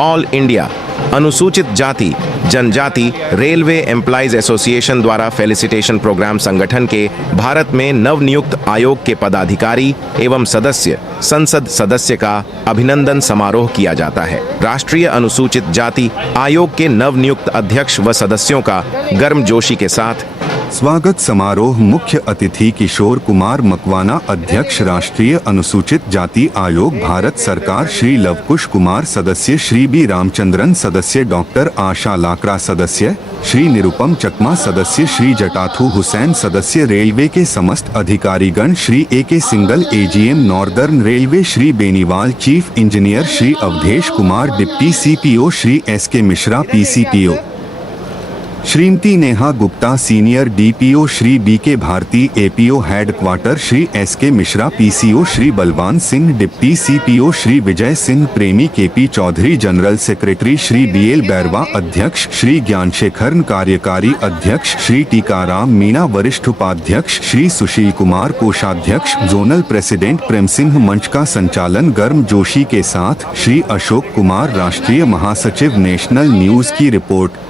All India अनुसूचित जाति जनजाति रेलवे एम्प्लॉइज एसोसिएशन द्वारा फेलिसिटेशन प्रोग्राम संगठन के भारत में नवनियुक्त आयोग के पदाधिकारी एवं सदस्य संसद सदस्य का अभिनंदन समारोह किया जाता है। राष्ट्रीय अनुसूचित जाति आयोग के नवनियुक्त अध्यक्ष व सदस्यों का गर्मजोशी के साथ स्वागत समारोह। मुख्य अतिथि किशोर कुमार मकवाना, अध्यक्ष राष्ट्रीय अनुसूचित जाति आयोग भारत सरकार, श्री लवकुश कुमार सदस्य, श्री बी रामचंद्रन सदस्य, डॉक्टर आशा लाकड़ा सदस्य, श्री निरुपम चकमा सदस्य, श्री जटाथू हुसैन सदस्य, रेलवे के समस्त अधिकारीगण, Shri A Singhal AGM northern railway, Shri Beniwal chief engineer, Shri Awadhesh Kumar deputy CPO, Shri S Mishra PCPO, Shrimati Neha Gupta senior DPO, Shri B Bharti APO headquarter, Shri S Mishra PCO, Shri Balwan Singh deputy CPO, Shri Vijay Singh Premi KP Chaudhary general secretary, Shri BL Bairwa अध्यक्ष, श्री ज्ञानशेखरन कार्यकारी अध्यक्ष, श्री टीकाराम मीणा वरिष्ठ उपाध्यक्ष, श्री सुशील कुमार कोषाध्यक्ष, जोनल प्रेसिडेंट प्रेम सिंह मंच का संचालन गर्म जोशी के साथ श्री अशोक कुमार राष्ट्रीय महासचिव नेशनल न्यूज की रिपोर्ट।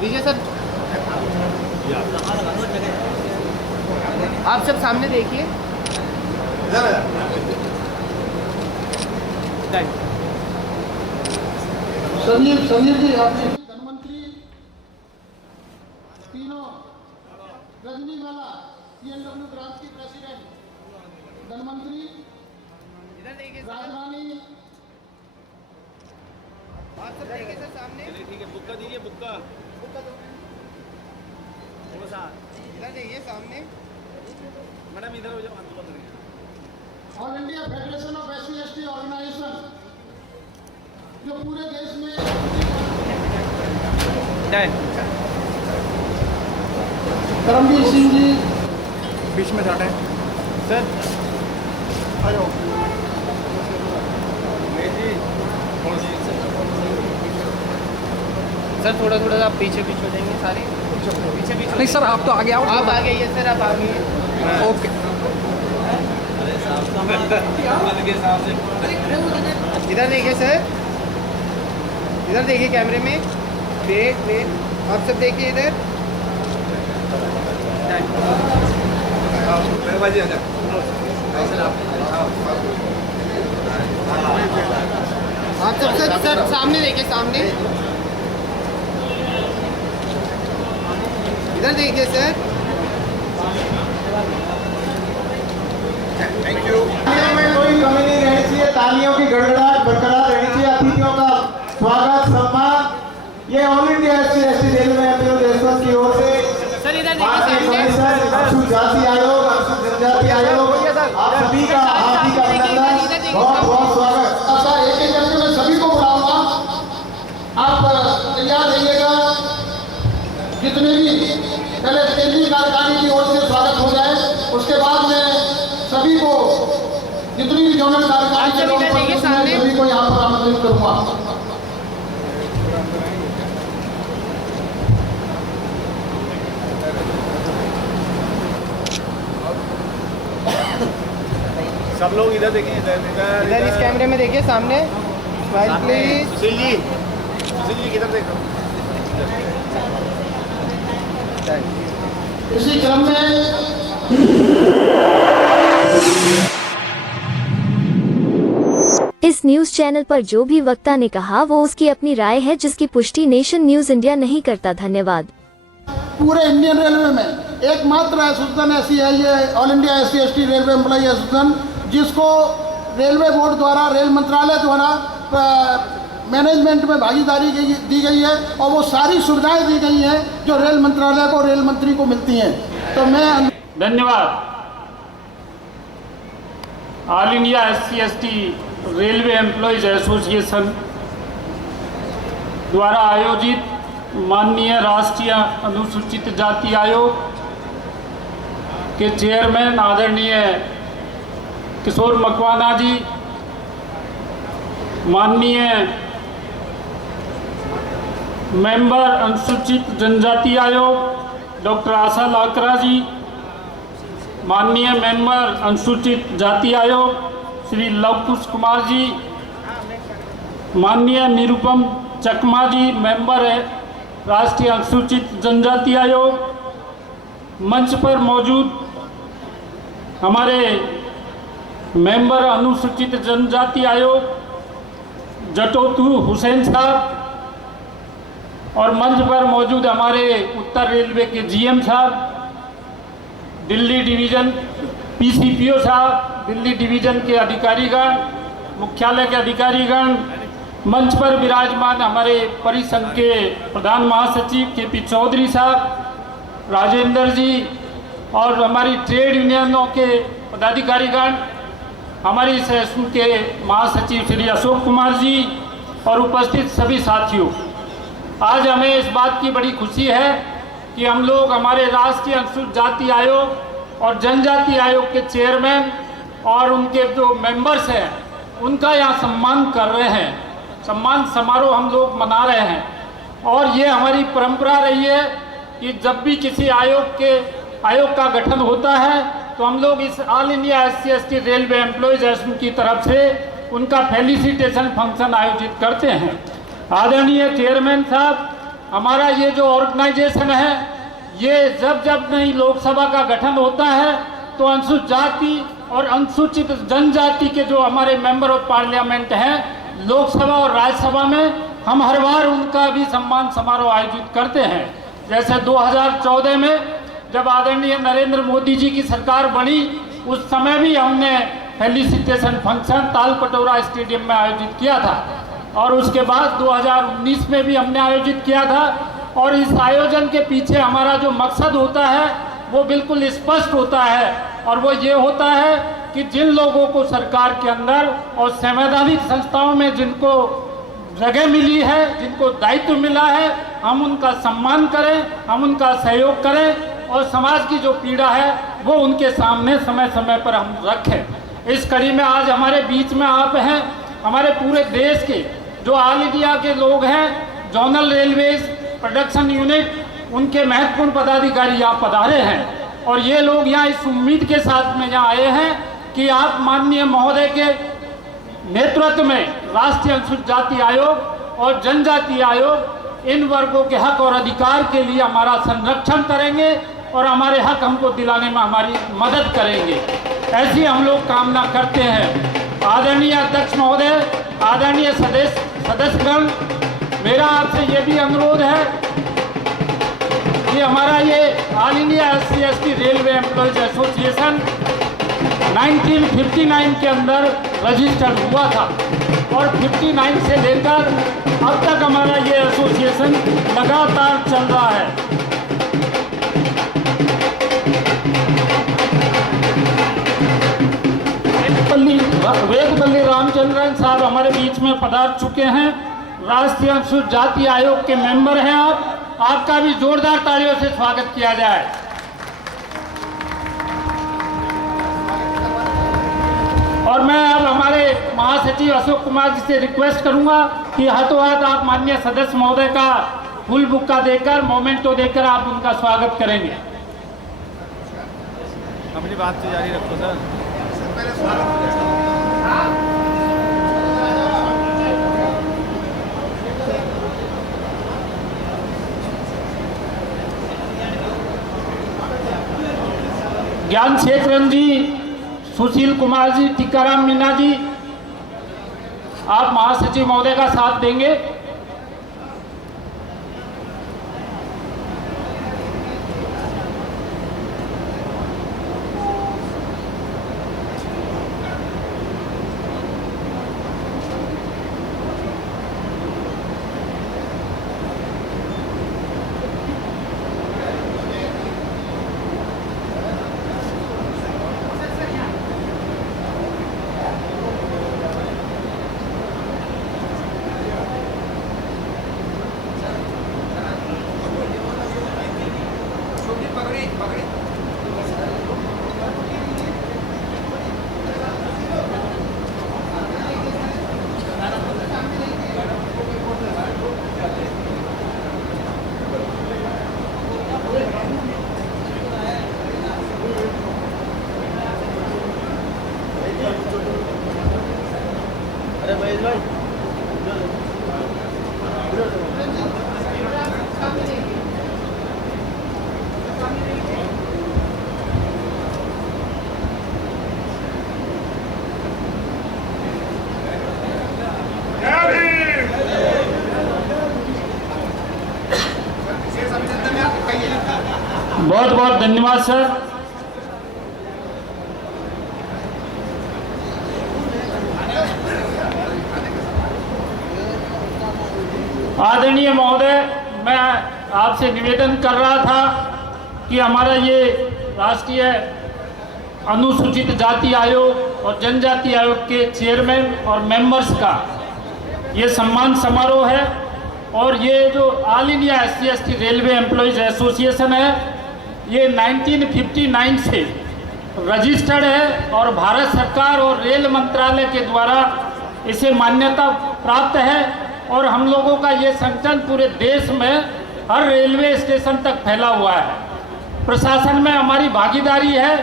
विजय सर, आप सब सामने देखिए। समीर जी, आपने धनवंतरी तीनों, रजनीवाला सीएनडब्ल्यू ब्रांच की प्रेसिडेंट, धनवंतरी इधर देखिए, राजरानी, आप सब देखिए सर सामने। ठीक है, बुक्का दीजिए, बुक्का इधर देखिए सामने। मैडम इधर हो जाओ। All India federation of SC ST organisation जो पूरे देश में करमवीर सिंह जी बीच में जाते हैं सर। सर थोड़ा थोड़ा आप पीछे पीछे हो जाएंगे सारे, पीछे पीछे। नहीं सर, आप तो आगे आओ। आप आगे आइए सर, आप आगे। ओके। इधर देखिए सर, इधर देखिए कैमरे में। वेट वेट, आप सब देखिए इधर। आप सब सर सामने देखिए, सामने इधर देखिए सर। Thank you. में कोई कमी नहीं रहनी चाहिए, तालियों की गड़गड़ाहट बरकरार रहनी चाहिए। अतिथियों का स्वागत सम्मान ये all India SC ST railway association की ओर से सर इधर देखिए सामने। अनुसूचित जाति आयोग, अनुसूचित जनजाति आयोग, आप सभी का हार्दिक अभिनंदन, बहुत बहुत स्वागत। अच्छा, एक करके मैं सभी को बुलाऊंगा, आप तैयार रहिएगा। जितने भी पहले केंद्रीय कार्यकारिणी की ओर से स्वागत हो जाए, उसके बाद में सभी को जितनी भी जोनल कार्यकारिणी के लोग सभी को यहाँ पर आमंत्रित करूंगा। सब लोग इधर देखें, इधर इस कैमरे में देखिए सामने। Smile please. सुशील जी किधर देखो। इसी क्रम में इस न्यूज चैनल पर जो भी वक्ता ने कहा वो उसकी अपनी राय है, जिसकी पुष्टि नेशन न्यूज इंडिया नहीं करता। धन्यवाद। पूरे इंडियन रेलवे में एकमात्र एसोसिएशन ऐसी है, ये all India SC ST railway employee association, जिसको रेलवे बोर्ड द्वारा, रेल मंत्रालय द्वारा मैनेजमेंट में भागीदारी दी गई है और वो सारी सुविधाएं दी गई हैं जो रेल मंत्रालय को, रेल मंत्री को मिलती हैं। तो मैं धन्यवाद। All India SC ST railway employees association द्वारा आयोजित माननीय राष्ट्रीय अनुसूचित जाति आयोग के चेयरमैन आदरणीय किशोर मकवाना जी, माननीय मेंबर अनुसूचित जनजाति आयोग डॉक्टर आशा लाकड़ा जी, माननीय मेंबर अनुसूचित जाति आयोग श्री लवकुश कुमार जी, माननीय निरुपम चकमा जी, मेंबर है राष्ट्रीय अनुसूचित जनजाति आयोग, मंच पर मौजूद हमारे मेंबर अनुसूचित जनजाति आयोग जटोतू हुसैन साहब, और मंच पर मौजूद हमारे उत्तर रेलवे के जीएम साहब, दिल्ली डिवीज़न पीसीपीओ साहब, दिल्ली डिवीज़न के अधिकारीगण, मुख्यालय के अधिकारीगण, मंच पर विराजमान हमारे परिसंघ के प्रधान महासचिव केपी चौधरी साहब, राजेंद्र जी, और हमारी ट्रेड यूनियनों के पदाधिकारीगण, हमारी सेशन के महासचिव श्री अशोक कुमार जी, और उपस्थित सभी साथियों, आज हमें इस बात की बड़ी खुशी है कि हम लोग हमारे राष्ट्रीय अनुसूचित जाति आयोग और जनजाति आयोग के चेयरमैन और उनके जो मेंबर्स हैं उनका यहाँ सम्मान कर रहे हैं, सम्मान समारोह हम लोग मना रहे हैं। और ये हमारी परंपरा रही है कि जब भी किसी आयोग का गठन होता है तो हम लोग इस all India SC/ST railway employees association की तरफ से उनका फेलिसिटेशन फंक्शन आयोजित करते हैं। आदरणीय चेयरमैन साहब, हमारा ये जो ऑर्गेनाइजेशन है, ये जब नई लोकसभा का गठन होता है तो अनुसूचित जाति और अनुसूचित जनजाति के जो हमारे मेंबर ऑफ पार्लियामेंट हैं लोकसभा और राज्यसभा में, हम हर बार उनका भी सम्मान समारोह आयोजित करते हैं। जैसे 2014 में जब आदरणीय नरेंद्र मोदी जी की सरकार बनी, उस समय भी हमने फेलिसिटेशन फंक्शन तालकटोरा स्टेडियम में आयोजित किया था, और उसके बाद 2019 में भी हमने आयोजित किया था। और इस आयोजन के पीछे हमारा जो मकसद होता है वो बिल्कुल स्पष्ट होता है, और वो ये होता है कि जिन लोगों को सरकार के अंदर और संवैधानिक संस्थाओं में जिनको जगह मिली है, जिनको दायित्व मिला है, हम उनका सम्मान करें, हम उनका सहयोग करें, और समाज की जो पीड़ा है वो उनके सामने समय समय पर हम रखें। इस कड़ी में आज हमारे बीच में आप हैं, हमारे पूरे देश के जो ऑल इंडिया के लोग हैं, जोनल रेलवेज प्रोडक्शन यूनिट, उनके महत्वपूर्ण पदाधिकारी यहाँ पधारे हैं, और ये लोग यहाँ इस उम्मीद के साथ में यहाँ आए हैं कि आप माननीय महोदय के नेतृत्व में राष्ट्रीय अनुसूचित जाति आयोग और जनजाति आयोग इन वर्गों के हक और अधिकार के लिए हमारा संरक्षण करेंगे और हमारे हक हमको दिलाने में हमारी मदद करेंगे, ऐसी हम लोग कामना करते हैं। आदरणीय अध्यक्ष महोदय, आदरणीय सदस्यगण, मेरा आपसे ये भी अनुरोध है कि हमारा ये all India SC/ST railway employees association 1959 के अंदर रजिस्टर्ड हुआ था, और 59 से लेकर अब तक हमारा ये एसोसिएशन लगातार चल रहा है। वेदपल्ली रामचंद्रन साहब हमारे बीच में पधार चुके हैं, राष्ट्रीय अनुसूचित जाति आयोग के मेंबर हैं आप, आपका भी जोरदार तालियों से स्वागत किया जाए। और मैं अब हमारे महासचिव अशोक कुमार जी से रिक्वेस्ट करूंगा कि हाथों हाथ आप माननीय सदस्य महोदय का फुल बुक्का देकर, मोमेंटो देकर आप उनका स्वागत करेंगे। अपनी बात से जारी रखो सर। ज्ञान शेखरन जी, सुशील कुमार जी, टीकाराम मीना जी, आप महासचिव महोदय का साथ देंगे। बहुत बहुत धन्यवाद सर। आदरणीय महोदय, मैं आपसे निवेदन कर रहा था कि हमारा ये राष्ट्रीय अनुसूचित जाति आयोग और जनजाति आयोग के चेयरमैन और मेंबर्स का ये सम्मान समारोह है और ये जो all India SC/ST railway employees association है, ये 1959 से रजिस्टर्ड है और भारत सरकार और रेल मंत्रालय के द्वारा इसे मान्यता प्राप्त है और हम लोगों का ये संगठन पूरे देश में हर रेलवे स्टेशन तक फैला हुआ है। प्रशासन में हमारी भागीदारी है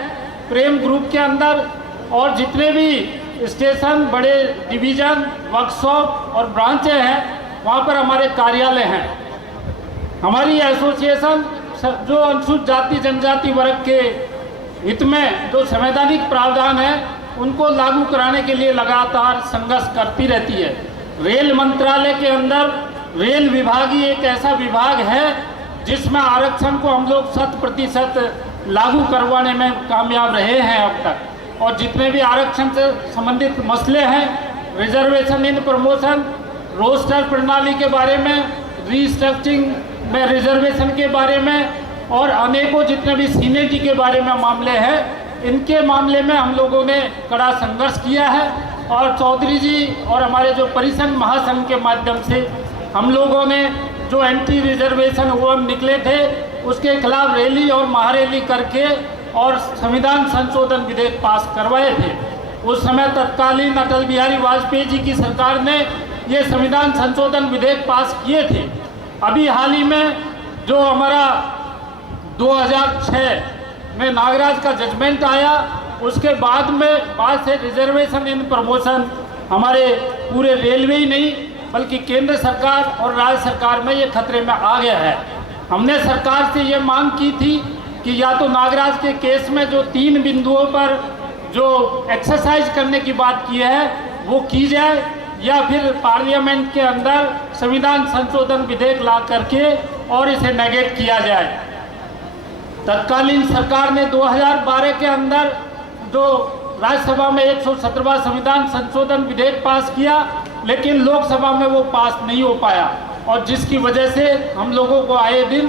प्रेम ग्रुप के अंदर, और जितने भी स्टेशन, बड़े डिवीज़न, वर्कशॉप और ब्रांचें हैं वहाँ पर हमारे कार्यालय हैं। हमारी एसोसिएशन जो अनुसूचित जाति जनजाति वर्ग के हित में जो संवैधानिक प्रावधान है उनको लागू कराने के लिए लगातार संघर्ष करती रहती है। रेल मंत्रालय के अंदर रेल विभाग ही एक ऐसा विभाग है जिसमें आरक्षण को हम लोग 100% लागू करवाने में कामयाब रहे हैं अब तक। और जितने भी आरक्षण से संबंधित मसले हैं, रिजर्वेशन इन प्रमोशन, रोस्टर प्रणाली के बारे में, रिस्ट्रक्चरिंग में रिजर्वेशन के बारे में और अनेकों जितने भी सीनियरिटी के बारे में मामले हैं, इनके मामले में हम लोगों ने कड़ा संघर्ष किया है। और चौधरी जी और हमारे जो परिसंघ महासंघ के माध्यम से हम लोगों ने जो एंटी रिजर्वेशन हुआ निकले थे उसके खिलाफ रैली और महारैली करके और संविधान संशोधन विधेयक पास करवाए थे। उस समय तत्कालीन अटल बिहारी वाजपेयी जी की सरकार ने ये संविधान संशोधन विधेयक पास किए थे। अभी हाल ही में जो हमारा 2006 में नागराज का जजमेंट आया, उसके बाद से रिजर्वेशन इन प्रमोशन हमारे पूरे रेलवे ही नहीं बल्कि केंद्र सरकार और राज्य सरकार में ये खतरे में आ गया है। हमने सरकार से ये मांग की थी कि या तो नागराज के केस में जो 3 बिंदुओं पर जो एक्सरसाइज करने की बात की है वो की जाए, या फिर पार्लियामेंट के अंदर संविधान संशोधन विधेयक ला करके और इसे नेगेट किया जाए। तत्कालीन सरकार ने 2012 के अंदर जो राज्यसभा में 117वां संविधान संशोधन विधेयक पास किया, लेकिन लोकसभा में वो पास नहीं हो पाया और जिसकी वजह से हम लोगों को आए दिन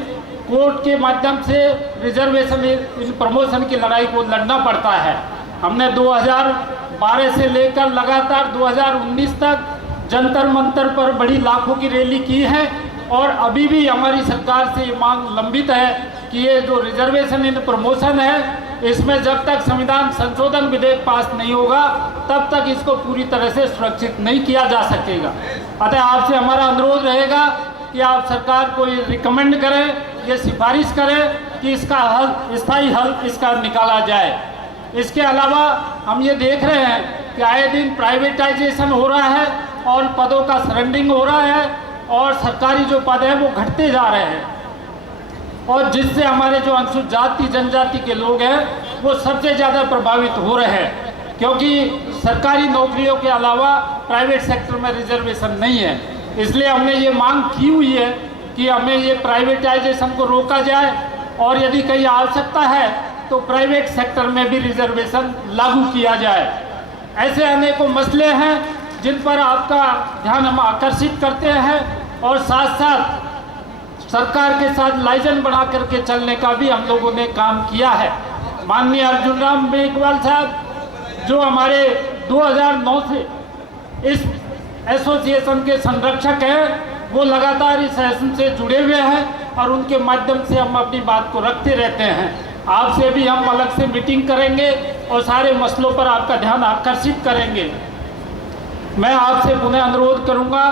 कोर्ट के माध्यम से रिजर्वेशन प्रमोशन की लड़ाई को लड़ना पड़ता है। हमने 2012 से लेकर लगातार 2019 तक जंतर मंतर पर बड़ी लाखों की रैली की है और अभी भी हमारी सरकार से ये मांग लंबित है कि ये जो रिजर्वेशन इन प्रमोशन है इसमें जब तक संविधान संशोधन विधेयक पास नहीं होगा तब तक इसको पूरी तरह से सुरक्षित नहीं किया जा सकेगा। अतः आपसे हमारा अनुरोध रहेगा कि आप सरकार को ये रिकमेंड करें, ये सिफारिश करें कि इसका हल, स्थायी हल इसका निकाला जाए। इसके अलावा हम ये देख रहे हैं कि आए दिन प्राइवेटाइजेशन हो रहा है और पदों का सरेंडरिंग हो रहा है और सरकारी जो पद हैं वो घटते जा रहे हैं और जिससे हमारे जो अनुसूचित जाति जनजाति के लोग हैं वो सबसे ज़्यादा प्रभावित हो रहे हैं, क्योंकि सरकारी नौकरियों के अलावा प्राइवेट सेक्टर में रिजर्वेशन नहीं है। इसलिए हमने ये मांग की हुई है कि हमें ये प्राइवेटाइजेशन को रोका जाए और यदि कहीं आवश्यकता है तो प्राइवेट सेक्टर में भी रिजर्वेशन लागू किया जाए। ऐसे अनेकों मसले हैं जिन पर आपका ध्यान हम आकर्षित करते हैं और साथ साथ सरकार के साथ लाइजन बना करके चलने का भी हम लोगों ने काम किया है। माननीय अर्जुन राम मेघवाल साहब जो हमारे 2009 से इस एसोसिएशन के संरक्षक हैं, वो लगातार इस एसोसिएशन से जुड़े हुए हैं और उनके माध्यम से हम अपनी बात को रखते रहते हैं। आपसे भी हम अलग से मीटिंग करेंगे और सारे मसलों पर आपका ध्यान आकर्षित करेंगे। मैं आपसे पुनः अनुरोध करूंगा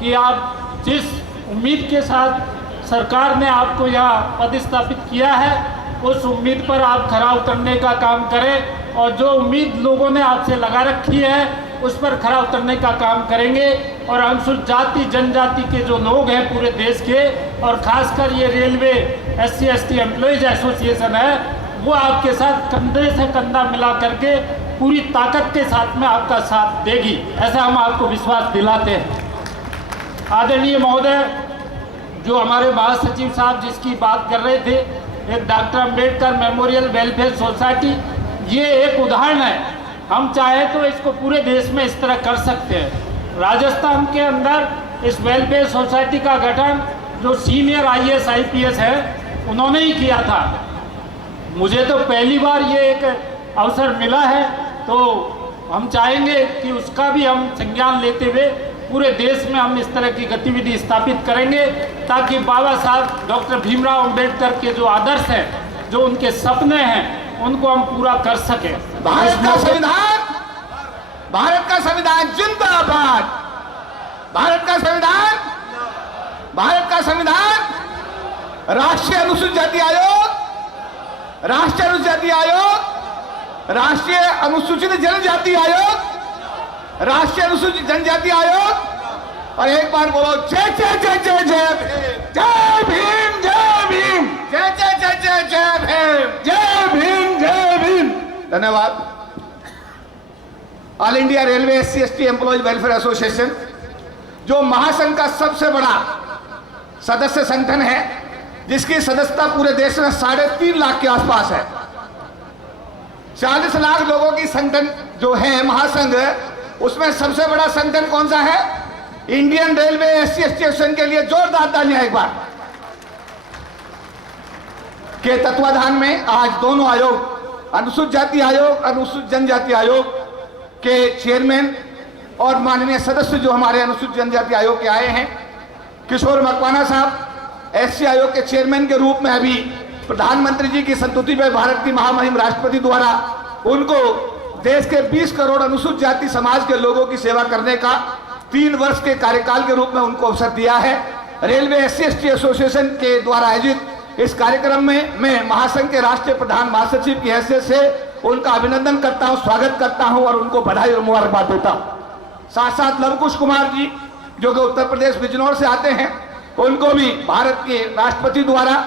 कि आप जिस उम्मीद के साथ सरकार ने आपको यहाँ पदस्थापित किया है उस उम्मीद पर आप खरा उतरने का काम करें और जो उम्मीद लोगों ने आपसे लगा रखी है उस पर खरा उतरने का काम करेंगे। और अनुसूचित जाति जनजाति के जो लोग हैं पूरे देश के, और खासकर ये रेलवे SC/ST एम्प्लॉयज़ एसोसिएशन है, वो आपके साथ कंधे से कंधा मिला करके पूरी ताकत के साथ में आपका साथ देगी, ऐसा हम आपको विश्वास दिलाते हैं। आदरणीय महोदय, जो हमारे महासचिव साहब जिसकी बात कर रहे थे, एक doctor Ambedkar memorial welfare society, ये एक उदाहरण है। हम चाहें तो इसको पूरे देश में इस तरह कर सकते हैं। राजस्थान के अंदर इस वेलफेयर सोसाइटी का गठन जो सीनियर IAS IPS है उन्होंने ही किया था। मुझे तो पहली बार ये एक अवसर मिला है, तो हम चाहेंगे कि उसका भी हम संज्ञान लेते हुए पूरे देश में हम इस तरह की गतिविधि स्थापित करेंगे, ताकि बाबा साहब डॉक्टर भीमराव अंबेडकर के जो आदर्श हैं, जो उनके सपने हैं, उनको हम पूरा कर सकें। भारत का संविधान जिंदाबाद। भारत का संविधान, राष्ट्रीय अनुसूचित जाति आयोग, राष्ट्रीय अनुसूचित जाति आयोग, राष्ट्रीय अनुसूचित जनजाति आयोग, राष्ट्रीय अनुसूचित जनजाति आयोग। और एक बार बोलो जय जय जय जय जय भीम, जय भीम, जय जय जय जय जय भीम, जय भीम, जय भीम। धन्यवाद। All India railway SC/ST employees welfare association, जो महासंघ का सबसे बड़ा सदस्य संगठन है, जिसकी सदस्यता पूरे देश में 3.5 लाख के आसपास है। 40 लाख लोगों की संगठन जो है महासंघ, उसमें सबसे बड़ा संगठन कौन सा है? इंडियन रेलवे SC/ST एसोसिएशन के लिए जोरदार तालियां एक बार। के तत्वाधान में आज दोनों आयोग, अनुसूचित जाति आयोग, अनुसूचित जनजाति आयोग के चेयरमैन और माननीय सदस्य जो हमारे अनुसूचित जनजाति आयोग के आए हैं, किशोर मकवाना साहब SC आयोग के चेयरमैन के रूप में अभी प्रधानमंत्री जी की संस्तुति पर भारत की महामहिम राष्ट्रपति द्वारा उनको देश के 20 करोड़ अनुसूचित जाति समाज के लोगों की सेवा करने का 3 वर्ष के कार्यकाल के रूप में उनको अवसर दिया है। रेलवे SC/ST एसोसिएशन के द्वारा आयोजित इस कार्यक्रम में मैं महासंघ के राष्ट्रीय प्रधान महासचिव की हैसियत से उनका अभिनंदन करता हूं, स्वागत करता हूं और उनको बधाई और मुबारकबाद देता हूं। साथ साथ लवकुश कुमार जी जो कि उत्तर प्रदेश बिजनौर से आते हैं, उनको भी भारत के राष्ट्रपति द्वारा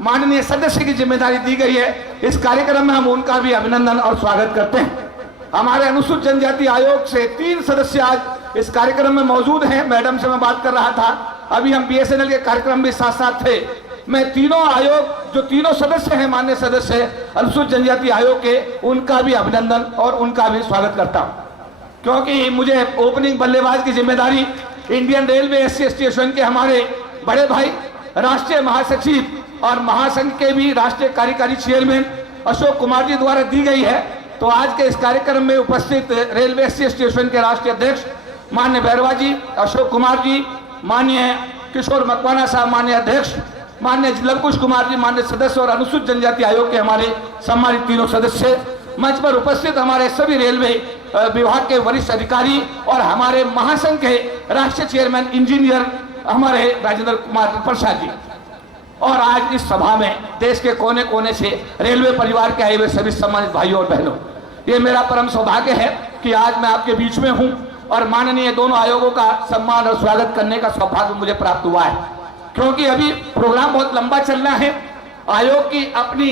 माननीय सदस्य की जिम्मेदारी दी गई है। इस कार्यक्रम में हम उनका भी अभिनंदन और स्वागत करते हैं। हमारे अनुसूचित जनजाति आयोग से 3 सदस्य आज इस कार्यक्रम में मौजूद हैं। मैडम से मैं बात कर रहा था, अभी हम BSNL के कार्यक्रम भी साथ साथ थे। मैं तीनों आयोग जो तीनों सदस्य हैं, माननीय सदस्य अनुसूचित जनजाति आयोग के, उनका भी अभिनंदन और उनका भी स्वागत करता हूं, क्योंकि मुझे ओपनिंग बल्लेबाज की जिम्मेदारी इंडियन रेलवे SC/ST एसोसिएशन के हमारे बड़े भाई राष्ट्रीय महासचिव और महासंघ के भी राष्ट्रीय कार्यकारी चेयरमैन अशोक कुमार जी द्वारा दी गई है। तो आज के इस कार्यक्रम में उपस्थित रेलवे SC/ST एसोसिएशन के राष्ट्रीय अध्यक्ष माननीय भैरवा जी, अशोक कुमार जी, माननीय किशोर मकवाना साहब माननीय अध्यक्ष, माननीय लवकुश कुमार जी माननीय सदस्य और अनुसूचित जनजाति आयोग के हमारे सम्मानित तीनों सदस्य, मंच पर उपस्थित हमारे सभी रेलवे विभाग के वरिष्ठ अधिकारी और हमारे महासंघ के राष्ट्रीय चेयरमैन इंजीनियर हमारे राजेंद्र कुमार प्रसाद जी, और आज इस सभा में देश के कोने कोने से रेलवे परिवार के आए हुए सभी सम्मानित भाइयों और बहनों, ये मेरा परम सौभाग्य है कि आज मैं आपके बीच में हूं और माननीय दोनों आयोगों का सम्मान और स्वागत करने का सौभाग्य मुझे प्राप्त हुआ है, क्योंकि अभी प्रोग्राम बहुत लंबा चलना है। आयोग की अपनी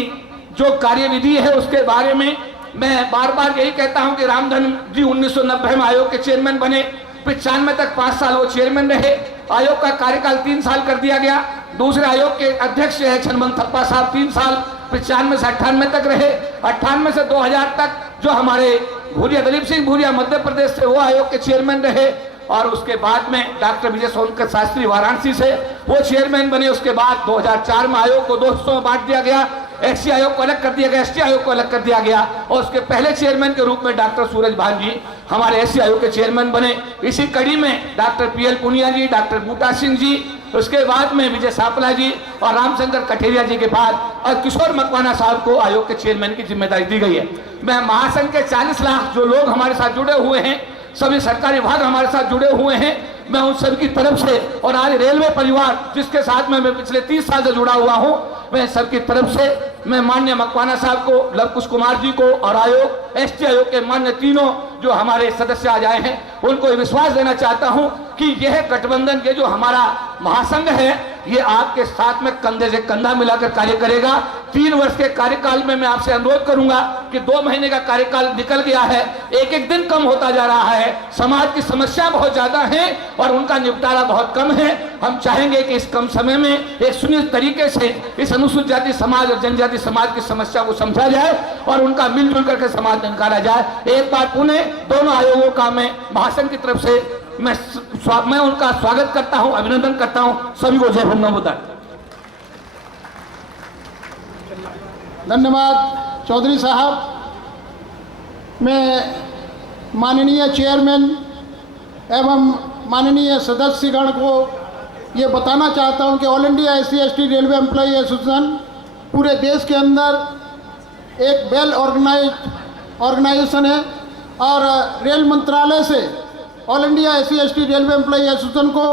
जो कार्यविधि है उसके बारे में मैं बार बार यही कहता हूं कि रामधन जी 1990 में आयोग के चेयरमैन बने, 95 तक 5 साल वो चेयरमैन रहे। आयोग का कार्यकाल 3 साल कर दिया गया। दूसरे आयोग के अध्यक्ष है छनमन थप्पा साहब 3 साल 95 से 98 तक रहे। 98 से 2000 तक जो हमारे भूरिया दलीप सिंह भूरिया मध्य प्रदेश से वो आयोग के चेयरमैन रहे, और उसके बाद में डॉक्टर विजय सोनकर शास्त्री वाराणसी से वो चेयरमैन बने। उसके बाद 2004 में आयोग को 2 हिस्सों में बांट दिया गया, SC आयोग को अलग कर दिया गया, ST आयोग को अलग कर दिया गया, और उसके पहले चेयरमैन के रूप में डॉक्टर सूरज भान जी हमारे SC आयोग के चेयरमैन बने। इसी कड़ी में डॉक्टर PL पुनिया जी, डॉक्टर बूटा सिंह जी, उसके बाद में विजय सापला जी और रामशंकर कठेरिया जी के बाद और किशोर मकवाना साहब को आयोग के चेयरमैन की जिम्मेदारी दी गई है। मैं महासंघ के 40 लाख जो लोग हमारे साथ जुड़े हुए हैं, सभी सरकारी विभाग हमारे साथ जुड़े हुए हैं, मैं उन सबकी तरफ से, और आज रेलवे परिवार जिसके साथ में मैं पिछले 30 साल से जुड़ा हुआ हूं, मैं सबकी तरफ से मैं माननीय मकवाना साहब को, लव कुश कुमार जी को और आयोग, एसटी आयोग के मान्य तीनों जो हमारे सदस्य आज आए हैं, उनको विश्वास देना चाहता हूं कि यह गठबंधन के जो हमारा महासंघ है, ये आपके साथ में कंधे से कंधा मिलाकर कार्य करेगा। 3 वर्ष के कार्यकाल में मैं आपसे अनुरोध करूंगा कि 2 महीने का कार्यकाल निकल गया है, एक एक दिन कम होता जा रहा है, समाज की समस्या बहुत ज्यादा है और उनका निपटारा बहुत कम है। हम चाहेंगे कि इस कम समय में एक सुनिश्चित तरीके से इस अनुसूचित जाति समाज और जनजाति समाज की समस्या को समझा जाए और उनका मिलजुल करके समाज में निकाला जाए। एक बार पुनः दोनों आयोगों का मैं महासंघ की तरफ से मैं उनका स्वागत करता हूं, अभिनंदन करता हूं। सभी को जय हिंद, नमो बुद्धाय। धन्यवाद चौधरी साहब। मैं माननीय चेयरमैन एवं माननीय सदस्यगण को ये बताना चाहता हूं कि all India SC/ST railway employee association पूरे देश के अंदर एक वेल ऑर्गेनाइजेशन है और रेल मंत्रालय से all India SC/ST railway employee association को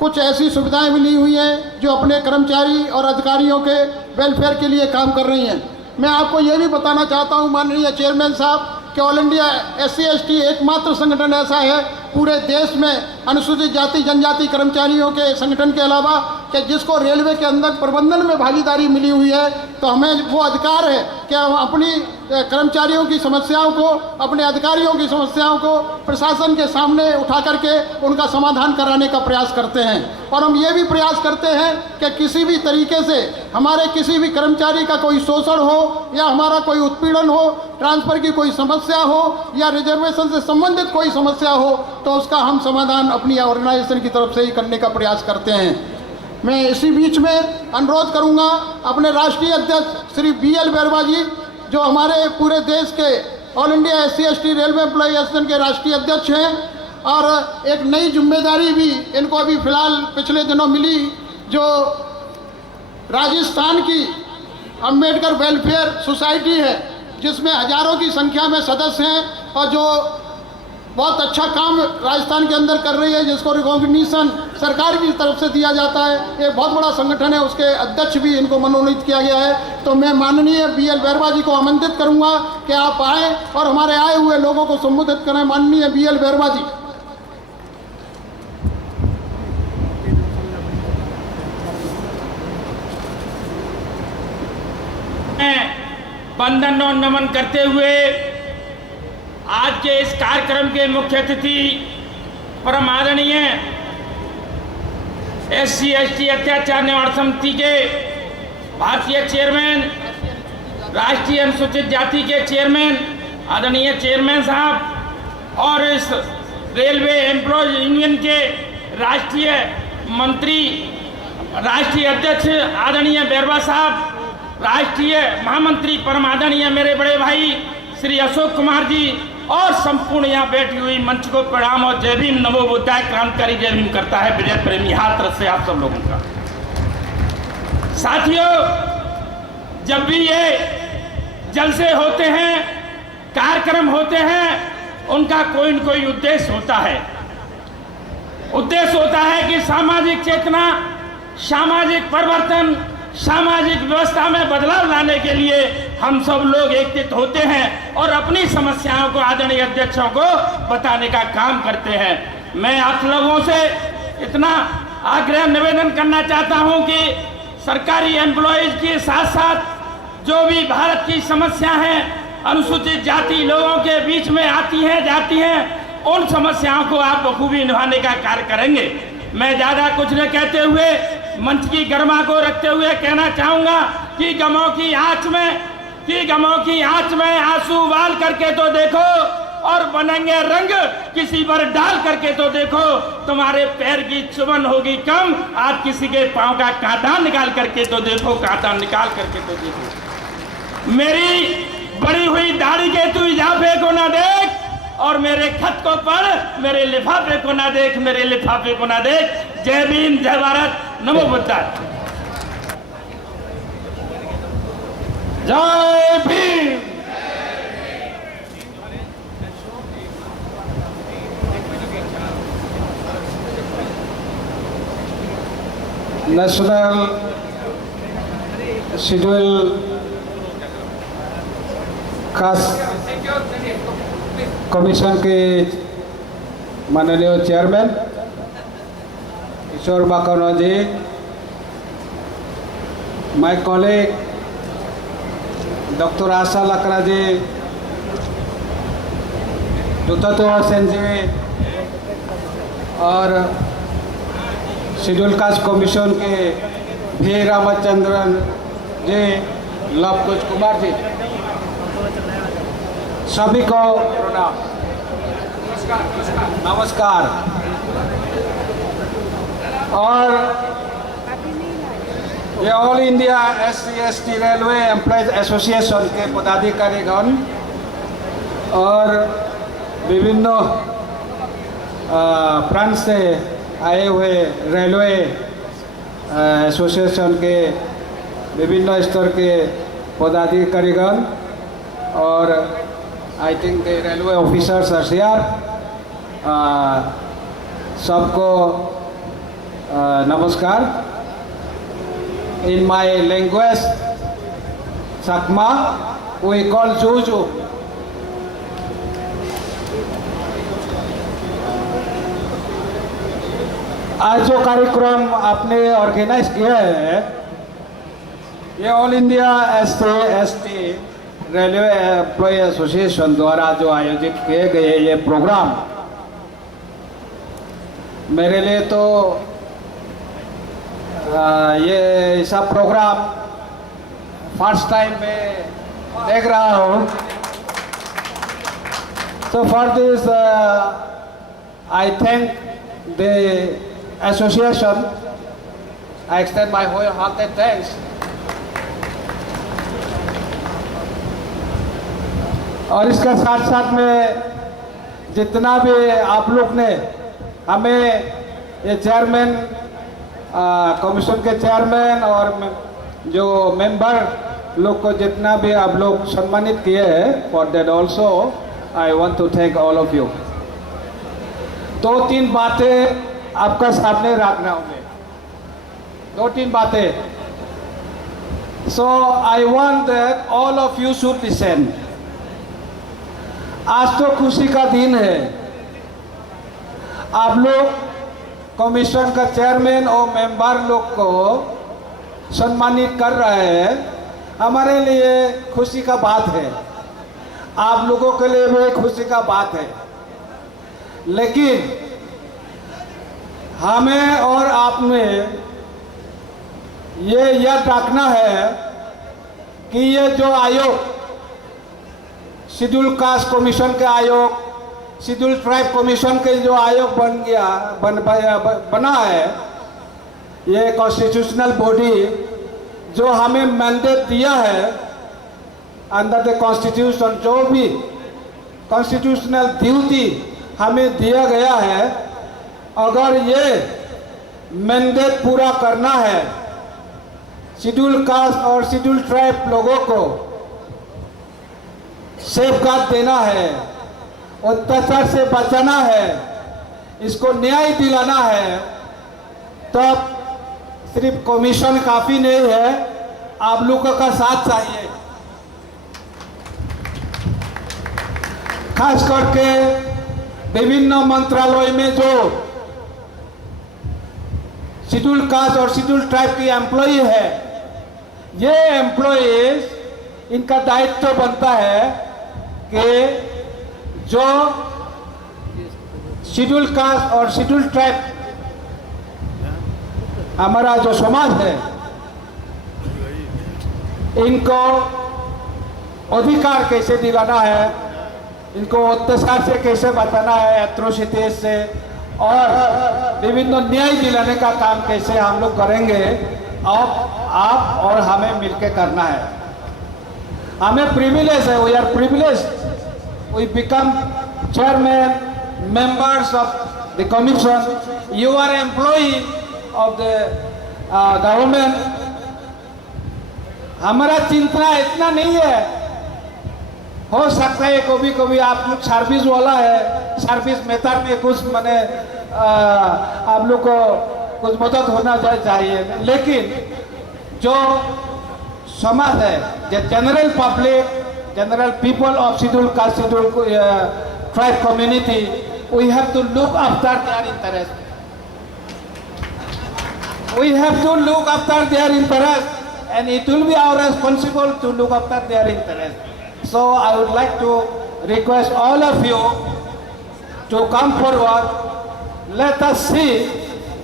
कुछ ऐसी सुविधाएं मिली हुई हैं जो अपने कर्मचारी और अधिकारियों के वेलफेयर के लिए काम कर रही हैं। मैं आपको ये भी बताना चाहता हूं माननीय चेयरमैन साहब कि ऑल इंडिया SC/ST एकमात्र संगठन ऐसा है पूरे देश में अनुसूचित जाति जनजाति कर्मचारियों के संगठन के अलावा कि जिसको रेलवे के अंदर प्रबंधन में भागीदारी मिली हुई है। तो हमें वो अधिकार है कि हम अपनी कर्मचारियों की समस्याओं को, अपने अधिकारियों की समस्याओं को प्रशासन के सामने उठा करके उनका समाधान कराने का प्रयास करते हैं। और हम ये भी प्रयास करते हैं कि किसी भी तरीके से हमारे किसी भी कर्मचारी का कोई शोषण हो या हमारा कोई उत्पीड़न हो, ट्रांसफ़र की कोई समस्या हो या रिजर्वेशन से संबंधित कोई समस्या हो, तो उसका हम समाधान अपनी ऑर्गेनाइजेशन की तरफ से ही करने का प्रयास करते हैं। मैं इसी बीच में अनुरोध करूंगा अपने राष्ट्रीय अध्यक्ष श्री BL बैरवा जी, जो हमारे पूरे देश के all India SC/ST railway employee association के राष्ट्रीय अध्यक्ष हैं और एक नई जिम्मेदारी भी इनको अभी फिलहाल पिछले दिनों मिली, जो राजस्थान की अंबेडकर वेलफेयर सोसाइटी है, जिसमें हजारों की संख्या में सदस्य हैं और जो बहुत अच्छा काम राजस्थान के अंदर कर रही है, जिसको रिकॉग्निशन सरकार की तरफ से दिया जाता है। ये बहुत बड़ा संगठन है, उसके अध्यक्ष भी इनको मनोनीत किया गया है। तो मैं माननीय BL बैरवा जी को आमंत्रित करूंगा कि आप आए और हमारे आए हुए लोगों को संबोधित करें। माननीय BL बैरवा जी। वंदन और नमन करते हुए आज के इस कार्यक्रम के मुख्य अतिथि परम आदरणीय SC/ST अत्याचार निवारण समिति के भारतीय चेयरमैन, राष्ट्रीय अनुसूचित जाति के चेयरमैन आदरणीय चेयरमैन साहब और इस रेलवे एम्प्लॉय यूनियन के राष्ट्रीय मंत्री, राष्ट्रीय अध्यक्ष आदरणीय बैरवा साहब, राष्ट्रीय महामंत्री परम आदरणीय मेरे बड़े भाई श्री अशोक कुमार जी और संपूर्ण यहाँ बैठी हुई मंच को प्रणाम और जय भीम, नमो बुद्धाय। क्रांतिकारी जय भीम करता है विजय प्रेमी हाथ तरफ से आप सब लोगों का। साथियों, जब भी ये जलसे होते हैं, कार्यक्रम होते हैं, उनका कोई न कोई उद्देश्य होता है। उद्देश्य होता है कि सामाजिक चेतना, सामाजिक परिवर्तन, सामाजिक व्यवस्था में बदलाव लाने के लिए हम सब लोग एकत्रित होते हैं और अपनी समस्याओं को आदरणीय अध्यक्षों को बताने का काम करते हैं। मैं आप लोगों से इतना आग्रह निवेदन करना चाहता हूं कि सरकारी एम्प्लॉयज के साथ साथ जो भी भारत की समस्या है, अनुसूचित जाति लोगों के बीच में आती हैं जाती हैं, उन समस्याओं को आप बखूबी निभाने का कार्य करेंगे। मैं ज़्यादा कुछ न कहते हुए मंच की गरिमा को रखते हुए कहना चाहूँगा कि गमों की आंच में आंसू वाल करके तो देखो और बनेंगे रंग किसी पर डाल करके तो देखो, तुम्हारे पैर की चुभन होगी कम, आज किसी के पाँव का कांटा निकाल करके तो देखो, कांटा निकाल करके तो देखो। मेरी बड़ी हुई दाढ़ी के तू इजाफे को ना देख और मेरे खत को पढ़, मेरे लिफाफे को ना देख, मेरे लिफाफे को ना देख। जय भीम, जय भारत, नमो बुद्धाय। जय Bhim. National schedule caste commission के माननीय chairman Kishore Makwana ji, my colleague doctor Asha Lakra ji, दुततो हसन जी और शेड्यूल कास्ट कमीशन के भी रामचंद्रन जी, लवकुश कुमार जी, सभी को प्रणाम, नमस्कार। और ये all India SC/ST railway employees association के पदाधिकारीगण और विभिन्न प्रांत से आए हुए रेलवे एसोसिएशन के विभिन्न स्तर के पदाधिकारीगण और I think the railway officers are here, सबको नमस्कार। इन माय लैंग्वेज सकमा वी कॉल जूजू। आज जो कार्यक्रम आपने ऑर्गेनाइज किया है, ये all India SC/ST railway employee association द्वारा जो आयोजित किए गए ये प्रोग्राम, मेरे लिए तो ये ऐसा प्रोग्राम फर्स्ट टाइम मैं देख रहा हूँ। So for this I thank the association, I extend my wholehearted thanks. और इसके साथ साथ में जितना भी आप लोग ने हमें ये चेयरमैन, कमीशन के चेयरमैन और जो मेंबर लोग को जितना भी आप लोग सम्मानित किए हैं, for that also I want to thank all of you. 2-3 बातें आपका सामने रखना होंगे, 2-3 बातें। So I want that all of you should listen. आज तो खुशी का दिन है, आप लोग कमीशन का चेयरमैन और मेंबर लोग को सम्मानित कर रहे हैं, हमारे लिए खुशी का बात है, आप लोगों के लिए भी खुशी का बात है। लेकिन हमें और आप में ये याद रखना है कि ये जो आयोग, शेड्यूल कास्ट कमीशन के आयोग, शेड्यूल ट्राइब कमीशन के जो आयोग बना है, ये कॉन्स्टिट्यूशनल बॉडी जो हमें मैंडेट दिया है अंडर द कॉन्स्टिट्यूशन, जो भी कॉन्स्टिट्यूशनल ड्यूटी हमें दिया गया है, अगर ये मैंडेट पूरा करना है, शेड्यूल कास्ट और शेड्यूल ट्राइब लोगों को सेफगार्ड देना है, अत्याचार से बचाना है, इसको न्याय दिलाना है, तब सिर्फ कमीशन काफ़ी नहीं है, आप लोगों का साथ चाहिए। खास करके विभिन्न मंत्रालय में जो शेड्यूल कास्ट और शेड्यूल ट्राइब की एम्प्लॉई है, ये एम्प्लॉयज इनका दायित्व बनता है कि जो शेड्यूल कास्ट और शेड्यूल ट्राइब हमारा जो समाज है, इनको अधिकार कैसे दिलाना है, इनको अत्याचार से कैसे बचाना है, एट्रोसिटी से, और विभिन्न न्याय दिलाने का काम कैसे हम लोग करेंगे, आप और हमें मिलकर करना है। हमें प्रिविलेज है, we are privilege, we become chairman, members of the commission, you are employee of the government। हमारा चिंता इतना नहीं है, हो सकता है कभी कभी आप लोग सर्विस वाला है, सर्विस मेथड में कुछ मैंने आप लोग को कुछ मदद होना चाहिए, लेकिन जो समाज है, जो general public, general people of scheduled caste, scheduled tribe community, we have to look after their interest. We have to look after their interest, and it will be our responsibility to look after their interest. So I would like to request all of you to come forward. Let us see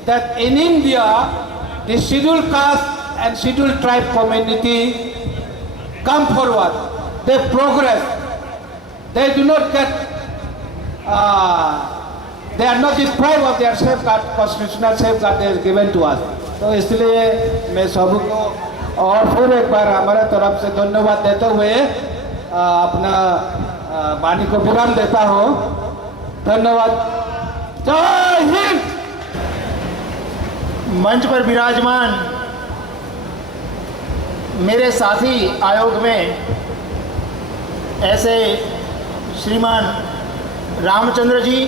that in India, the scheduled caste and scheduled tribe community come forward. They progress. They do not get, they are not deprived of their safeguard, constitutional safeguard that is given to us. तो इसलिए मैं सबको और फिर एक बार हमारे तरफ से धन्यवाद देते हुए अपना वाणी को विराम देता हूँ। धन्यवाद। जय हिंद। मंच पर विराजमान मेरे साथी आयोग में ऐसे श्रीमान रामचंद्र जी,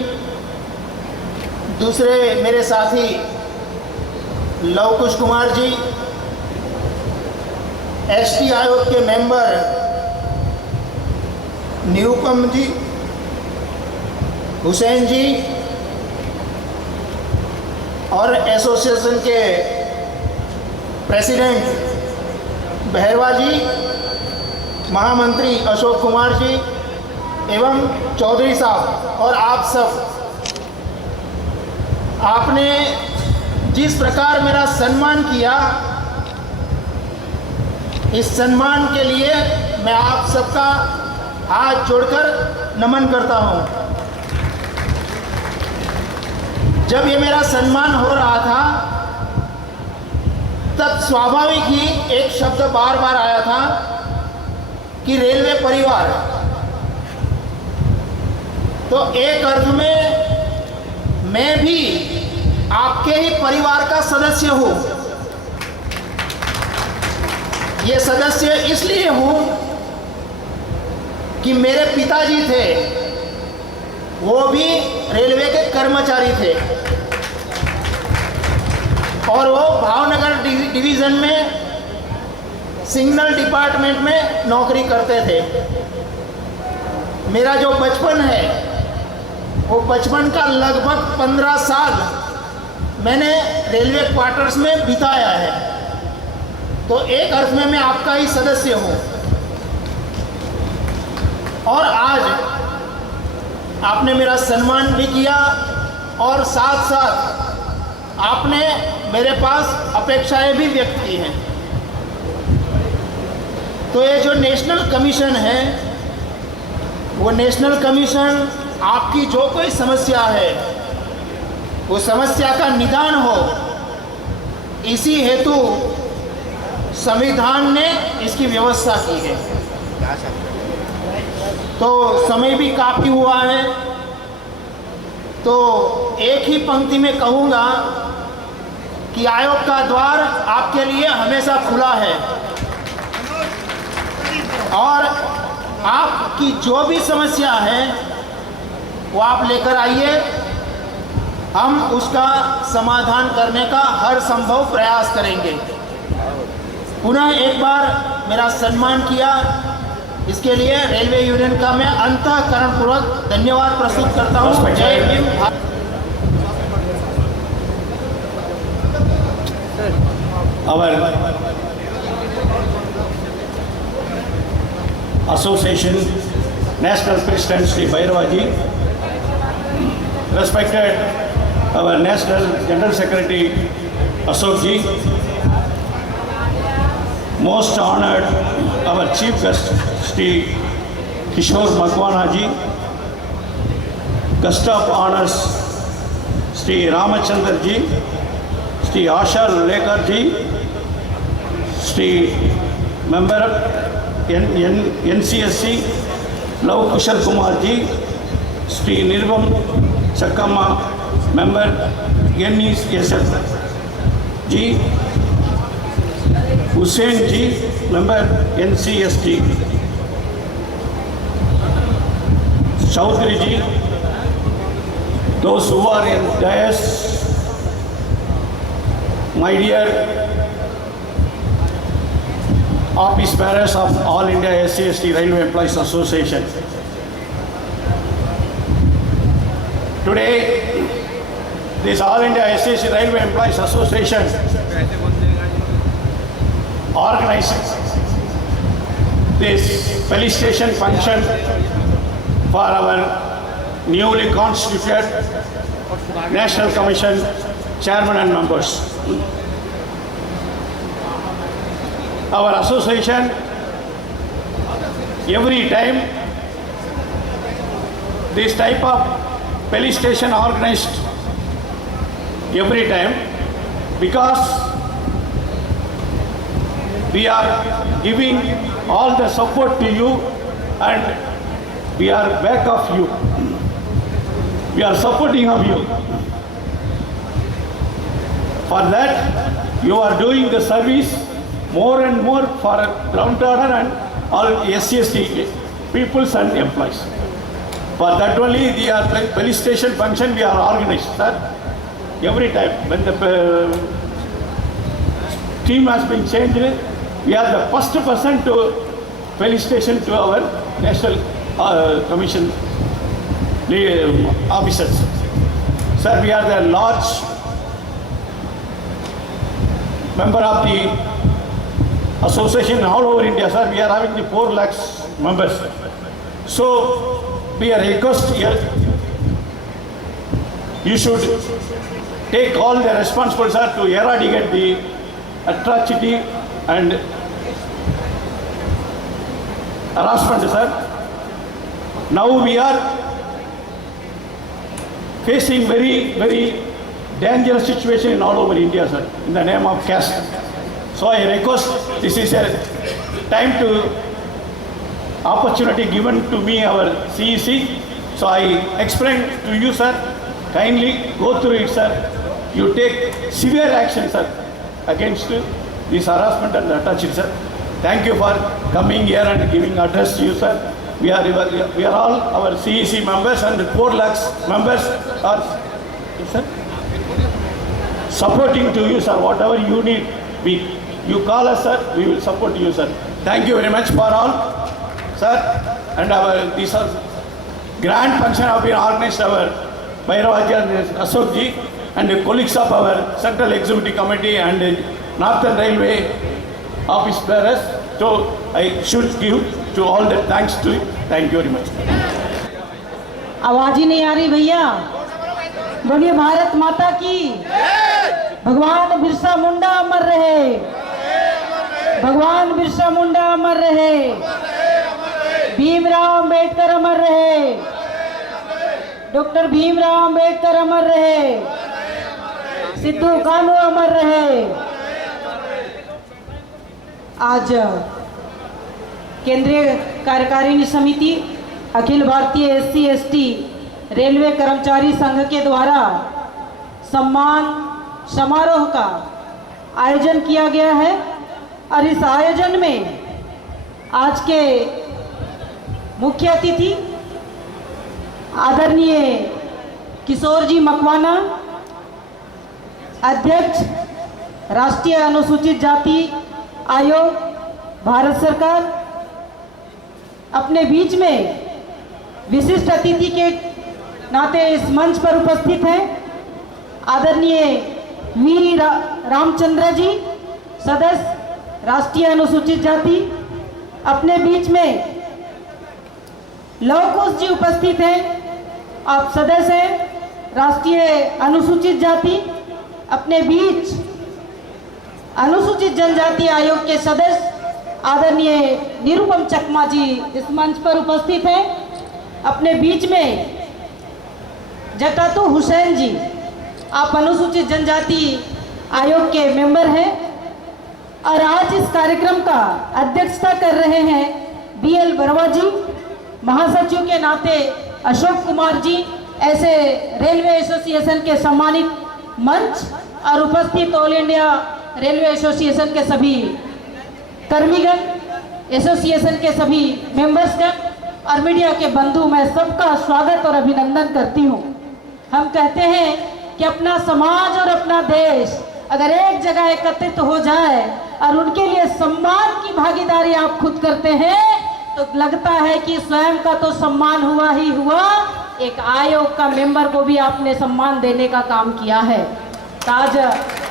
दूसरे मेरे साथी लव कुश कुमार जी, एसटी आयोग के मेंबर निरुपम जी, हुसैन जी और एसोसिएशन के प्रेसिडेंट बहरवा जी, महामंत्री अशोक कुमार जी एवं चौधरी साहब और आप सब, आपने जिस प्रकार मेरा सम्मान किया, इस सम्मान के लिए मैं आप सबका हाथ जोड़कर नमन करता हूं। जब ये मेरा सम्मान हो रहा था तब स्वाभाविक ही एक शब्द बार बार आया था कि रेलवे परिवार। तो एक अर्थ में मैं भी आपके ही परिवार का सदस्य हूं। ये सदस्य इसलिए हूं कि मेरे पिताजी थे, वो भी रेलवे के कर्मचारी थे और वो भावनगर डिवीज़न में सिग्नल डिपार्टमेंट में नौकरी करते थे। मेरा जो बचपन है वो बचपन का लगभग 15 साल मैंने रेलवे क्वार्टर्स में बिताया है। तो एक अर्थ में मैं आपका ही सदस्य हूँ और आज आपने मेरा सम्मान भी किया और साथ साथ आपने मेरे पास अपेक्षाएं भी व्यक्त की हैं। तो ये जो नेशनल कमीशन है, वो नेशनल कमीशन आपकी जो कोई समस्या है वो समस्या का निदान हो, इसी हेतु संविधान ने इसकी व्यवस्था की है। तो समय भी काफ़ी हुआ है, तो एक ही पंक्ति में कहूँगा कि आयोग का द्वार आपके लिए हमेशा खुला है और आपकी जो भी समस्या है वो आप लेकर आइए, हम उसका समाधान करने का हर संभव प्रयास करेंगे। पुनः एक बार मेरा सम्मान किया, इसके लिए रेलवे यूनियन का मैं अंतःकरणपूर्वक धन्यवाद प्रस्तुत करता हूँ। जय Hind. Our association national president Sri Bhairavaji, respected our national general secretary Ashok ji, most honored our chief guest Sri Kishore Makwana ji, guest of honors Sri Ramachandra ji, Sri Asha Lekar ji, Sri member NCSC Love Kushal Kumar ji, Sri Nirvam Sakama member NESF ji, Hussain ji member NCST, Chaudhary ji, those who are in dais, my dear office bearers of All India SC/ST Railway Employees Association. Today, this All India SC/ST Railway Employees Association organized this felicitation function for our newly constituted National Commission chairman and members. Our association, every time this type of felicitation organized every time, because we are giving all the support to you and we are back of you. We are supporting of you. For that, you are doing the service more and more for downtrodden and all SC/ST peoples and employees. For that only the felicitation function we are organized, sir. Every time when the team has been changed, we are the first person to felicitation to our National Commission officers. Sir, we are the large member of the association all over India, sir. We are having the 4 lakhs members. So we are request here, you should take all the responsibility, sir, to eradicate the atrocity and harassment, sir. Now we are facing very dangerous situation in all over India, sir, in the name of caste. So I request, this is a time to opportunity given to me, our CEC. So I explain to you, sir, kindly go through it, sir. You take severe action, sir, against this harassment and atrocity, sir. Thank you for coming here and giving address to you, sir. We are all our CEC members and 4 lakhs members are, sir, supporting to you, sir. Whatever you need, you call us, sir. We will support you, sir. Thank you very much for all, sir. And these are grand function have been organized our Bhairavaji and Ashokji and the colleagues of our Central Executive Committee and Northern Railway office bearers. So I should give to all the thanks to you. Thank you very much. आवाज ही नहीं आ रही भैया। बोलिए भारत माता की। भगवान बिरसा मुंडा अमर रहे। भगवान बिरसा मुंडा अमर रहे। भीमराव अंबेडकर अमर रहे। डॉक्टर भीमराव अंबेडकर अमर रहे। सिद्धू कानू अमर रहे। आज केंद्रीय कार्यकारिणी समिति अखिल भारतीय SC/ST रेलवे कर्मचारी संघ के द्वारा सम्मान समारोह का आयोजन किया गया है और इस आयोजन में आज के मुख्य अतिथि आदरणीय किशोर जी मकवाना, अध्यक्ष राष्ट्रीय अनुसूचित जाति आयोग भारत सरकार, अपने बीच में विशिष्ट अतिथि के नाते इस मंच पर उपस्थित हैं आदरणीय वी रामचंद्र जी, सदस्य राष्ट्रीय अनुसूचित जाति। अपने बीच में लव कुश जी उपस्थित हैं, आप सदस्य हैं राष्ट्रीय अनुसूचित जाति। अपने बीच अनुसूचित जनजाति आयोग के सदस्य आदरणीय निरुपम चकमा जी इस मंच पर उपस्थित हैं। अपने बीच में जटातू हुसैन जी, आप अनुसूचित जनजाति आयोग के मेंबर हैं और आज इस कार्यक्रम का अध्यक्षता कर रहे हैं BL बरवा जी। महासचिव के नाते अशोक कुमार जी, ऐसे रेलवे एसोसिएशन के सम्मानित मंच और उपस्थित ऑल इंडिया रेलवे एसोसिएशन के सभी कर्मीगण, एसोसिएशन के सभी मेंबर्सगण और मीडिया के बंधु, मैं सबका स्वागत और अभिनंदन करती हूँ। हम कहते हैं कि अपना समाज और अपना देश अगर एक जगह एकत्रित हो जाए और उनके लिए सम्मान की भागीदारी आप खुद करते हैं, तो लगता है कि स्वयं का तो सम्मान हुआ ही हुआ, एक आयोग का मेंबर को भी आपने सम्मान देने का काम किया है। तो आज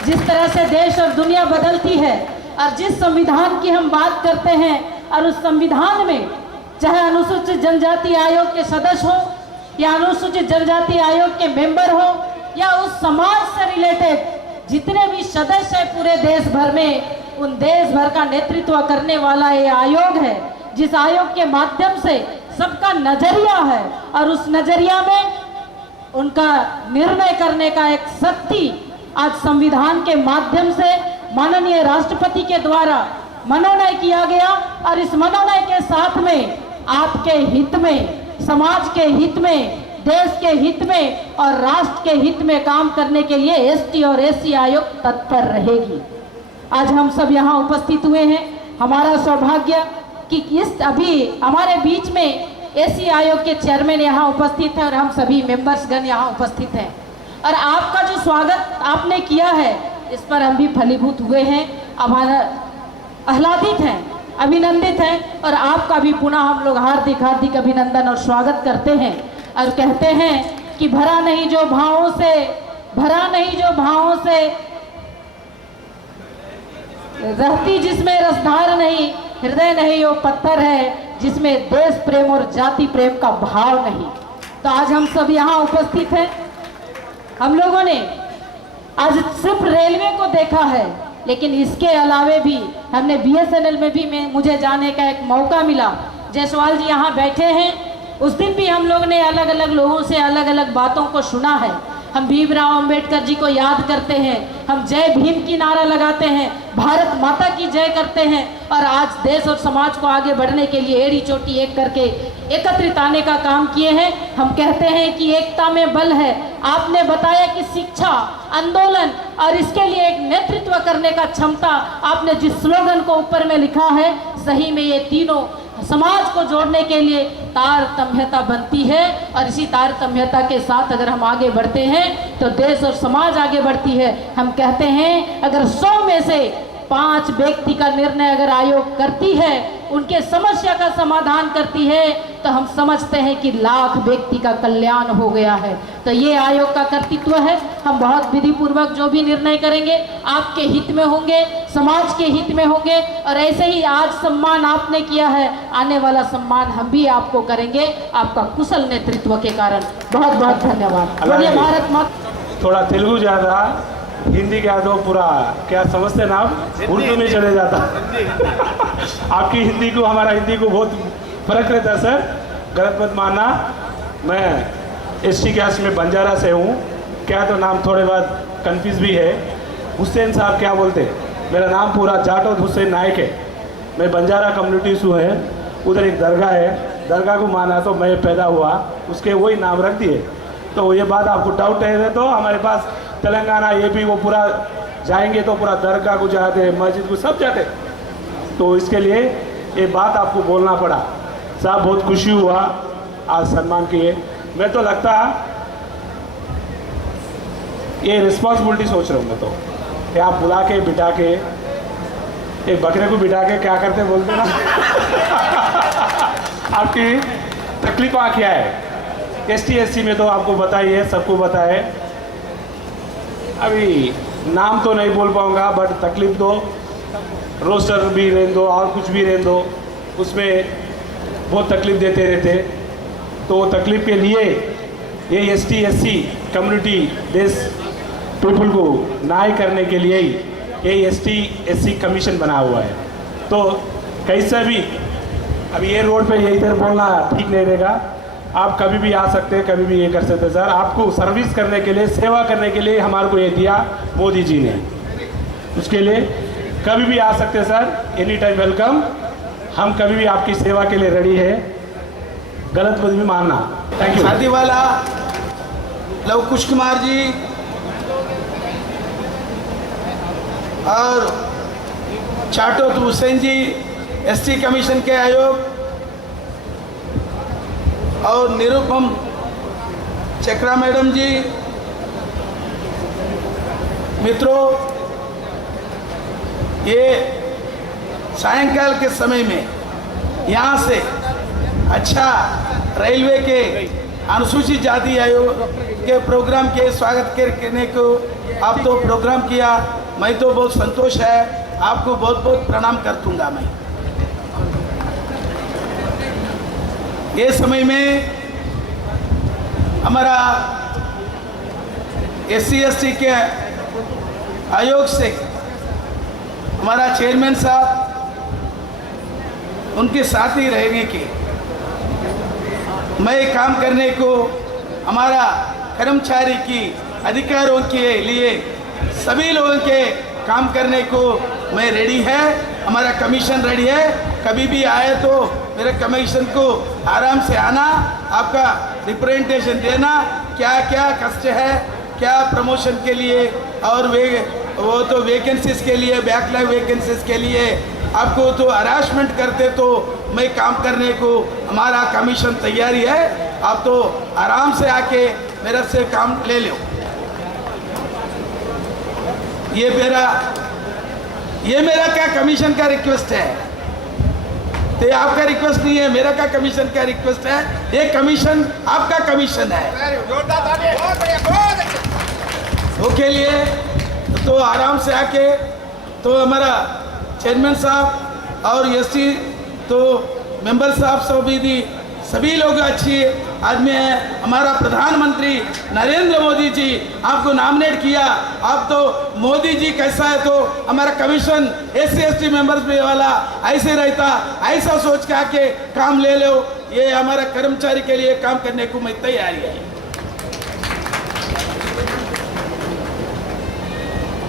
जिस तरह से देश और दुनिया बदलती है और जिस संविधान की हम बात करते हैं, और उस संविधान में चाहे अनुसूचित जनजाति आयोग के सदस्य हो या अनुसूचित जनजाति आयोग के मेंबर हो या उस समाज से रिलेटेड जितने भी सदस्य हैं पूरे देश भर में, उन देश भर का नेतृत्व करने वाला ये आयोग है, जिस आयोग के माध्यम से सबका नजरिया है और उस नजरिया में उनका निर्णय करने का एक शक्ति आज संविधान के माध्यम से माननीय राष्ट्रपति के द्वारा मनोनय किया गया। और इस मनोनय के साथ में आपके हित में, समाज के हित में, देश के हित में और राष्ट्र के हित में काम करने के लिए एसटी और एससी आयोग तत्पर रहेगी। आज हम सब यहाँ उपस्थित हुए हैं, हमारा सौभाग्य कि इस अभी हमारे बीच में एससी आयोग के चेयरमैन यहाँ उपस्थित हैं और हम सभी मेंबर्सगण यहाँ उपस्थित हैं, और आपका जो स्वागत आपने किया है इस पर हम भी फलीभूत हुए हैं, हमारा आह्लादित हैं, अभिनंदित हैं, और आपका भी पुनः हम लोग हार्दिक हार्दिक अभिनंदन और स्वागत करते हैं और कहते हैं कि भरा नहीं जो भावों से, भरा नहीं जो भावों से रहती जिसमें रसधार नहीं, हृदय नहीं वो पत्थर है जिसमें देश प्रेम और जाति प्रेम का भाव नहीं। तो आज हम सब यहाँ उपस्थित हैं। हम लोगों ने आज सिर्फ रेलवे को देखा है, लेकिन इसके अलावे भी हमने बीएसएनएल में भी मुझे जाने का एक मौका मिला। जायसवाल जी यहाँ बैठे हैं, उस दिन भी हम लोग ने अलग अलग लोगों से अलग अलग बातों को सुना है। हम भीमराव अंबेडकर जी को याद करते हैं, हम जय भीम की नारा लगाते हैं, भारत माता की जय करते हैं, और आज देश और समाज को आगे बढ़ने के लिए एड़ी चोटी एक करके एकत्रित आने का काम किए हैं। हम कहते हैं कि एकता में बल है। आपने बताया कि शिक्षा, आंदोलन और इसके लिए एक नेतृत्व करने का क्षमता, आपने जिस स्लोगन को ऊपर में लिखा है, सही में ये तीनों समाज को जोड़ने के लिए तारतम्यता बनती है, और इसी तारतम्यता के साथ अगर हम आगे बढ़ते हैं तो देश और समाज आगे बढ़ती है। हम कहते हैं अगर 100 में से 5 व्यक्ति का निर्णय अगर आयोग करती है, उनके समस्या का समाधान करती है, तो हम समझते हैं कि लाख व्यक्ति का कल्याण हो गया है। तो ये आयोग का कर्तृत्व है। हम बहुत विधि पूर्वक जो भी निर्णय करेंगे आपके हित में होंगे, समाज के हित में होंगे, और ऐसे ही आज सम्मान आपने किया है, आने वाला सम्मान हम भी आपको करेंगे आपका कुशल नेतृत्व के कारण। बहुत बहुत धन्यवाद। बोलिए भारत माता। थोड़ा तेलुगु ज़्यादा, हिंदी क्या तो पूरा क्या समझते ना आप, उर्दू में चले जाता। आपकी हिंदी को हमारा हिंदी को बहुत फर्क रहता है सर, गलत मत मानना। मैं एसटी कास्ट में बंजारा से हूँ, क्या तो नाम थोड़े बाद कंफ्यूज भी है। हुसैन साहब क्या बोलते, मेरा नाम पूरा जाटोद हुसैन नायक है। मैं बंजारा कम्युनिटी से है, उधर एक दरगाह है, दरगाह को माना तो मैं पैदा हुआ, उसके वही नाम रख दिए। तो ये बात आपको डाउट है तो हमारे पास तेलंगाना यूपी वो पूरा जाएंगे तो पूरा दरगाह को जाते, मस्जिद को सब जाते, तो इसके लिए ये बात आपको बोलना पड़ा। साहब बहुत खुशी हुआ आज सम्मान किए। मैं तो लगता ये रिस्पॉन्सिबिलिटी सोच रहा हूँ मैं तो, ये आप बुला के बिठा के, एक बकरे को बिठा के क्या करते बोलते ना आपकी तकलीफ क्या है। एसटी एससी में तो आपको बताइए, सबको बताए। अभी नाम तो नहीं बोल पाऊँगा, बट तकलीफ तो रोस्टर भी रहने दो और कुछ भी रहने दो, उसमें बहुत तकलीफ देते रहते। तो तकलीफ के लिए ये एसटी एससी कम्युनिटी देश पीपल को न्याय करने के लिए ही ये एसटी एससी कमीशन बना हुआ है। तो कैसे भी अब ये रोड पे ये इधर बोलना ठीक नहीं रहेगा। आप कभी भी आ सकते हैं, कभी भी ये कर सकते हैं सर। आपको सर्विस करने के लिए, सेवा करने के लिए हमारे को ये दिया मोदी जी ने, उसके लिए कभी भी आ सकते हैं सर, एनी टाइम वेलकम। हम कभी भी आपकी सेवा के लिए रेडी है, गलत कुछ भी मानना। Thank you. शादी वाला लव कुश कुमार जी और चाटोत हुसैन जी एसटी कमीशन के आयोग, और निरुपम चक्रा मैडम जी, मित्रों ये सायंकाल के समय में यहाँ से अच्छा रेलवे के अनुसूचित जाति आयोग के प्रोग्राम के स्वागत करने को आप तो प्रोग्राम किया, मैं तो बहुत संतोष है, आपको बहुत बहुत प्रणाम कर दूंगा मैं। ये समय में हमारा SC/ST के आयोग से हमारा चेयरमैन साहब उनके साथ ही रहने के मैं काम करने को हमारा कर्मचारी की अधिकारों के लिए सभी लोगों के काम करने को मैं रेडी है, हमारा कमीशन रेडी है। कभी भी आए तो मेरे कमीशन को आराम से आना, आपका रिप्रेजेंटेशन देना, क्या क्या कष्ट है, क्या प्रमोशन के लिए और वो तो वैकेंसीज के लिए, बैकलॉग वैकेंसीज के लिए आपको तो हरासमेंट करते तो मैं काम करने को हमारा कमीशन तैयारी है। आप तो आराम से आके मेरे से काम ले लो। ये मेरा क्या कमीशन का रिक्वेस्ट है, तो आपका रिक्वेस्ट नहीं है, मेरा क्या कमीशन का रिक्वेस्ट है। ये कमीशन आपका कमीशन है, उसके लिए तो आराम से आके तो हमारा चेयरमैन साहब और SC तो मेंबर साहब सभी लोग अच्छी आदमी हैं। हमारा प्रधानमंत्री नरेंद्र मोदी जी आपको नॉमिनेट किया, आप तो मोदी जी कैसा है तो हमारा कमीशन SC/ST मेंबर्स में वाला ऐसे रहता, ऐसा सोच के आके काम ले लो। ये हमारा कर्मचारी के लिए काम करने को मैं तैयारी है।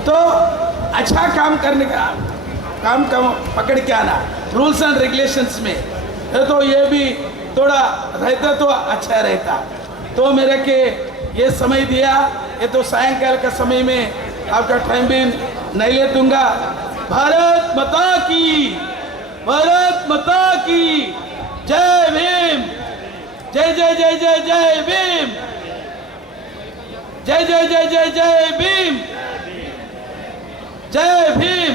तो अच्छा काम करने का काम पकड़ के आना रूल्स एंड रेगुलेशंस में, तो ये भी थोड़ा रहता तो अच्छा रहता। तो मेरे के ये समय दिया, ये तो सायंकाल का समय में आपका टाइम भी नहीं ले दूंगा। भारत माता की, भारत माता की जय भीम, जय जय जय जय जय भीम, जय जय जय जय जय भीम, जय भीम,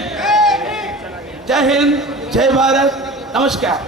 जय हिंद, जय भारत, नमस्कार।